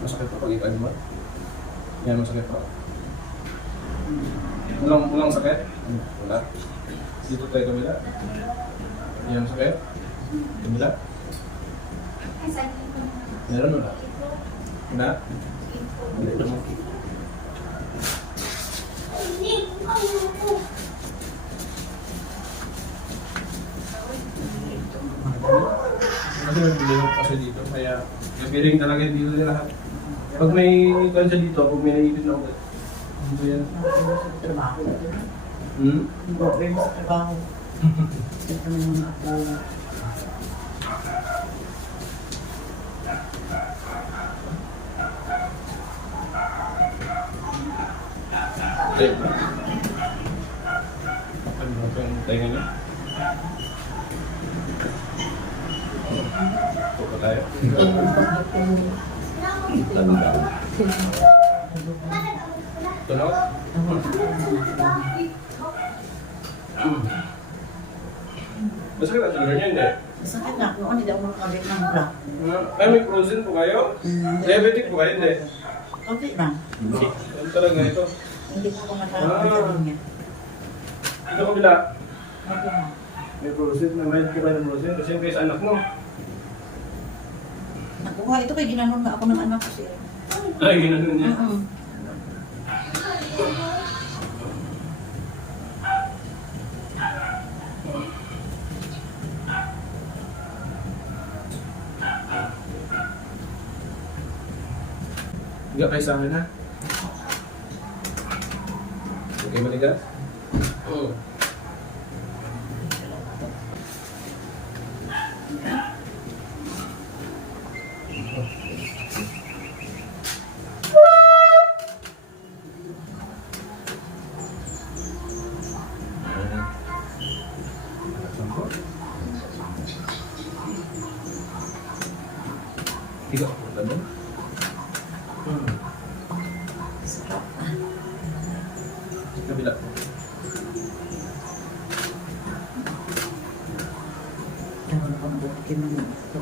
Masakit pa pag ipain mo? Yan, masakit pa. Walang sakit? Wala. Dito tayo kabila. Yan, masakit? Kabila? Meron wala? Wala? Wala naman. Kasi may bilhin kasi dito, kaya nabiring talaga dito nila lahat. Pag may kansa dito, pag may naipit na ulit. Ano ba yan? Trabaho. Hmm? Sa trabaho. Ito na yung mga apo. Tayo ba? Ano ba ito yung tayo niya? Ito pa tayo. Tanda. Tunog? Masakit ang tuloy niya, hindi? Masakit na. Noon hindi ako makakabit ng bra. Ay, may frozen po kayo? Diabetic po kayo, hindi? Kunti lang. Ano talaga ito? Hindi ko pa makakabit niya. Ito kabila. Okay na. May frozen, may po kayo ng frozen kasi yung sa anak mo. Nakuha ito kay ginanon nga ako ng anak ko siya. Ay, ginanon niya. Higa kayo sa akin, ha? Okay, maligas? Oo. Higa ko na doon. Sarap. Kabila. Naman akong bukin ng ito.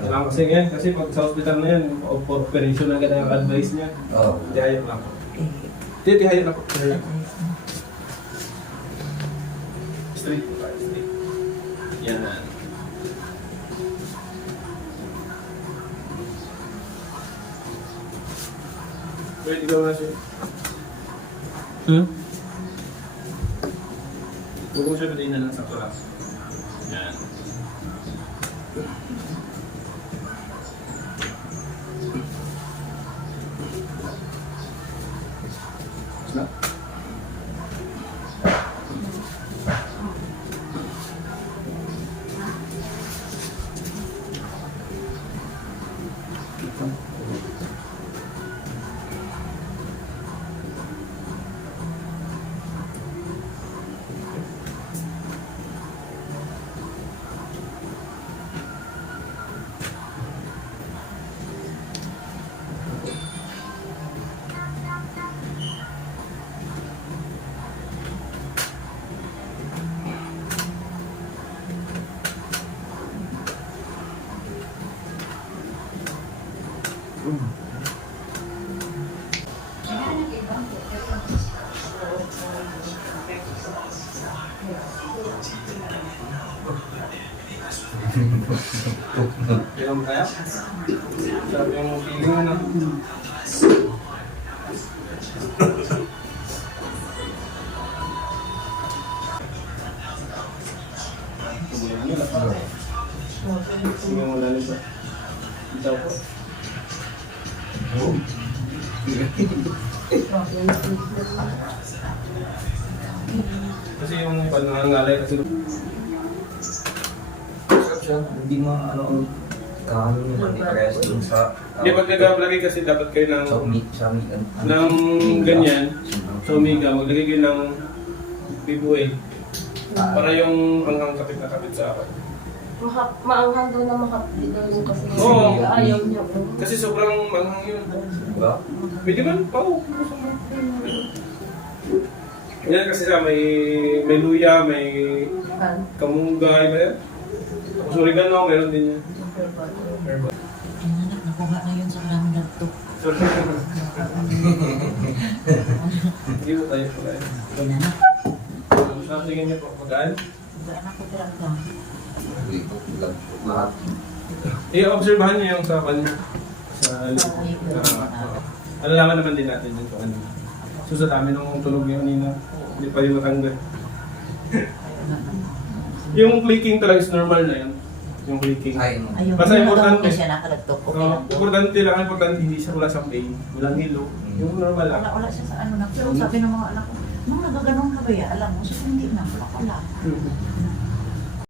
Kailangan kasi yan, kasi pag sa hospital na yan, operation na ganda yung advice niya. Oo. Tihayap lang po. Eh, Tihayap lang po. Tihayap. Straight po tayo, straight. Yan. Pwede ka nga siya. Huwag mo siya patayin na lang sa tulas. Yan. Na? Kailan mo kaya? Sabi yung feeling ano? Sige mo lalim ba? Bitaw po. Kasi yung panangalay kasi Hindi mo ano kano naman ni parehas dun sa hindi pag nag-vlog kasi dapat kayo ng ng ganyan sa Omega, maglagay kayo ng bibuhay para yung hanggang kapit na kapit sa akin. Maanghang daw na makapit daw yung kasi Oo. ayaw niya po. Kasi sobrang manghang yun. Diba? Pwede ba? Pao. Yan kasi siya, may luya, may kamunggay, may tapos oregano, meron din yan. Herbal. Ang anak, nakuha na yun sa random to. Sorry. Hindi mo tayo pala yun. Pinanak. Tingin niyo po, magaan? Ang anak ko talaga. Lahat. I-obserbahan niyo yung sa kanya. Sa alalaman naman din natin yung sa kanya. So sa dami nung tulog yung nina, hindi pa rin matanggal. Yung clicking talaga is normal na yun. Yung clicking. Ay, no. Ayun, Basta importante. na siya nakalagtok. Okay lang to. Importante lang, importante hindi siya wala sa pain, walang hilo. Yung normal lang. Wala siya sa ano na. Pero sabi ng mga anak ko, nung nagaganong ka ba ya? Alam mo, so hindi na. Wala.